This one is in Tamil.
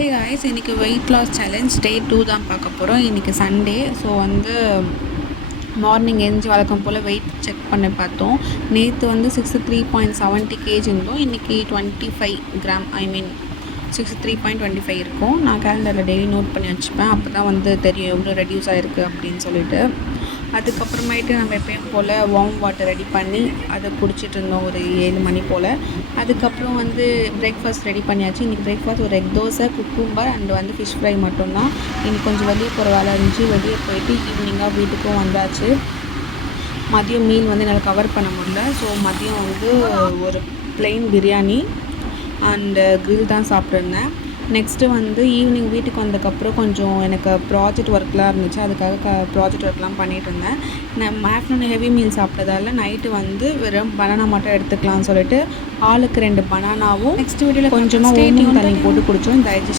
ஹே காய்ஸ், இன்றைக்கி வெயிட் லாஸ் சேலஞ்ச் டே 2 தான் பார்க்க போகிறோம். இன்றைக்கி சண்டே. ஸோ மார்னிங் எழுந்து வழக்கம் போல் வெயிட் செக் பண்ணி பார்த்தோம். நேற்று 63.70 kg இருந்தோம். இன்றைக்கி 25 கிராம், 63.25 இருக்கும். நான் கேலண்டரில் டெய்லி நோட் பண்ணி வச்சுப்பேன். அப்போ தான் தெரியும் எவ்வளோ ரெடியூஸ் ஆகிருக்கு அப்படின்னு சொல்லிட்டு. அதுக்கப்புறமேட்டு நம்ம எப்பயும் போல் வார்ம் வாட்டர் ரெடி பண்ணி அதை குடிச்சிட்டு இருந்தோம் ஒரு 7 மணி போல். அதுக்கப்புறம் பிரேக்ஃபாஸ்ட் ரெடி பண்ணியாச்சு. இன்றைக்கி பிரேக்ஃபாஸ்ட் ஒரு egg dosa, cucumber and fish fry மட்டும்தான். இன்றைக்கி கொஞ்சம் வெளியே போகிற வேலை இருந்துச்சு. வெளியே போயிட்டு ஈவினிங்காக வீட்டுக்கும் வந்தாச்சு. மதியம் மீல் என்னால் கவர் பண்ண முடியல. ஸோ மதியம் ஒரு ப்ளெயின் பிரியாணி அண்டு கிரில் தான் சாப்பிட்ருந்தேன். நெக்ஸ்ட்டு ஈவினிங் வீட்டுக்கு வந்ததுக்கப்புறம் கொஞ்சம் எனக்கு ப்ராஜெக்ட் ஒர்க்லாம் இருந்துச்சு. அதுக்காக ப்ராஜெக்ட் ஒர்க்லாம் பண்ணிகிட்டு இருந்தேன். நான் ஆஃப்டர்நூன் ஹெவி மீல் சாப்பிட்டதால நைட்டு வெறும் பனானா மட்டும் எடுத்துக்கலாம்னு சொல்லிட்டு ஆளுக்கு 2 பனானாவும் நெக்ஸ்ட் வீடியோவில் கொஞ்சமாக ஓமம் தண்ணி போட்டு குடித்தோம். டைஜஸ்ட்